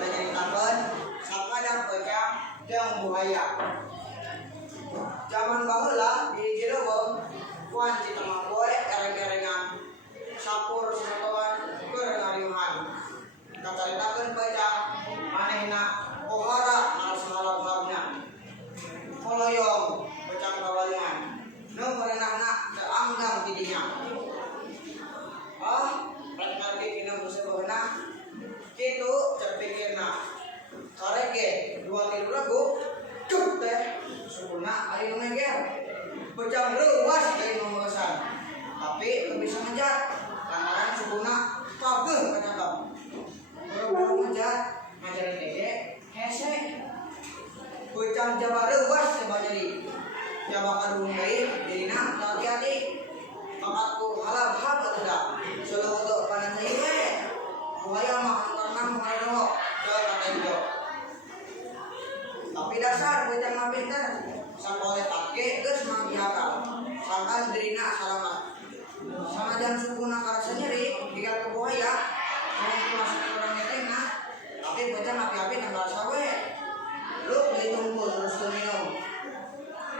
pada nyaritakeun sakadang pecah jeung buaya. Zaman baheula di Jileuweung kuan cita mah boe ereng-erengan sapur sasatoan keur ngariuhan. Kacaritakeun pecah manehna pohara aras halap-halapna. Koloyong pecah kawalingan. Nu merenahna teranggang di dinya. Rek ngarti dina museubeuna kitu cek pikirna. Karek ge 2-3 regu cuk teh sukulna ari nu meger. Bejang leuwas deui mangeusan. Tapi teu bisa ngejar lantaran sukulna pageuh kacakep. Buru-buru ngejar ngajarin dede hese. Bejang jaba leuwas teh bajari. Jaba kadung deui dirina hati-hati. Mangkatku halap-halap atuh da. Seueuh panan saeuy we. Buaya mah karena mengadoh ke kata hijau. Tapi dasar bejang mah pinter. Sapole pake geus manggiakal. Sangkan dirina salamat. Sanajan sukuna karasa nyeri digal ke buaya. Mun masuk urang ngetengna. Tapi bejang api-api tanggal sawe. Lu deui tungkul terus teu minum.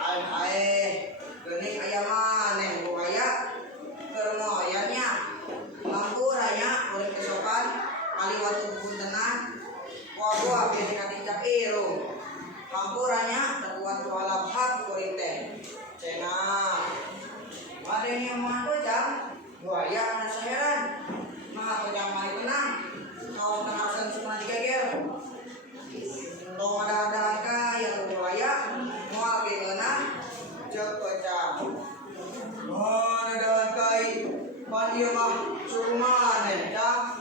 Ae geuning aya maneh buaya keur moyannya. Lampuranya urang kesokan kaliwat puntenan. Wa bieu dikatincak irung. Lampuranya terkuat halap hak kuring teh. Cenah. Madenya mah bejang buaya anu saheran. Mah bejang mah tenang. Kaos tenarseun sukna digeger. Tong ada-ada ka yang buaya moal ge ngeunah ceuk bejang. Ada kai pan ieu mah suku maneh dah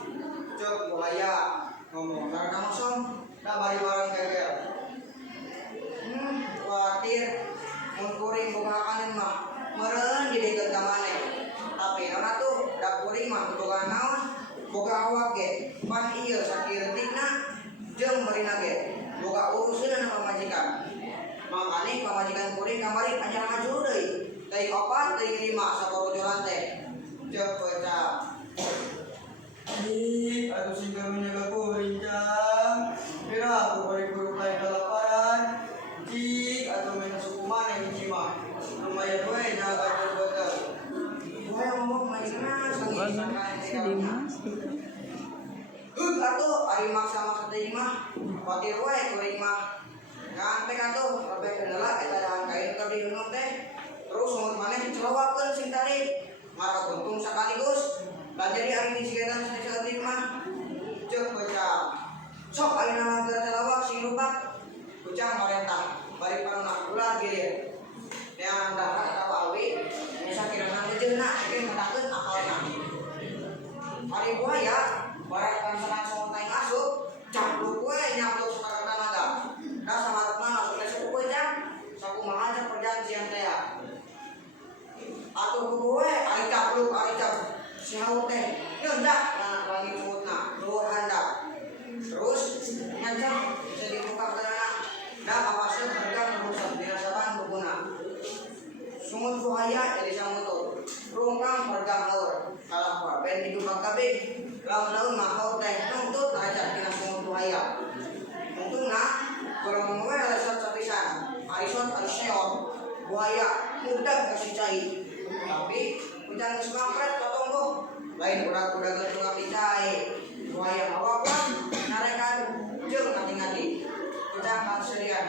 ceuk buaya ngomong karena kosong da bari barang geger. Khawatir mun kuring boga kanen mah meureun didikeun ka maneh. Tapi naon atuh da kuring mah boga naon boga awak ge pan ieu sakeuretikna jeung meurina ge boga uruseun ka pamajikan. Mangkane pamajikan kuring kamari ajar ngajuru deui. Teuing 4 teuing 5 sabogojolan teh. Ceuk bejang. Aduh sing menjaga kuring cang. Pira aku bari-bari lain kalaparan. Cik atuh main suku maneh hiji mah. Lumayan we jaga beuteuh. Gue ngomong majikanna Dimas gitu. Atuh ari maksa-maksa teuing mah. Patir we kuring mah. Ngantek atuh robek heula eta dahan kain keur diheuneuh teh. Terus umur maneh celowakeun sing tarik. Mara buntung sakaligus. Lan jadi ari misigetan saeutik mah. Ceuk bejang. Sok ayeuna mah keur celawak sing rupak. Bejang marentah bari panuna ulah gilir. Yang dahar ka awi nya kirana lejeuna engke matakeun akalna. Ari buaya barat kansanan sontai asup capluk we nyapluk sakana naga. Da samarepna masuk ke suku bejang. Sakumaha cek perjanjian teh. Atuh kubu we ari capluk ari cap. Si haut teh nyeundak na wangi cumutna luhur handap. Terus ngancam bisa dibuka kenana. Da kapaseun harga rusak dirasakan buguna. Sungut buaya jadi samutur. Rungkang pergang laur. Kalapa ben didupak kabeh. Laun-laun mah haut teh nuntut raja dina sungut buaya. Untungna golong we resot sapisan. Arisot ariseon buaya mudah kasih cai. Tapi udah geus mangkret totonggo. Lain udah geus ngapicai. Buaya mawakan narekan jeung ngati-ngati. Udah kaserian.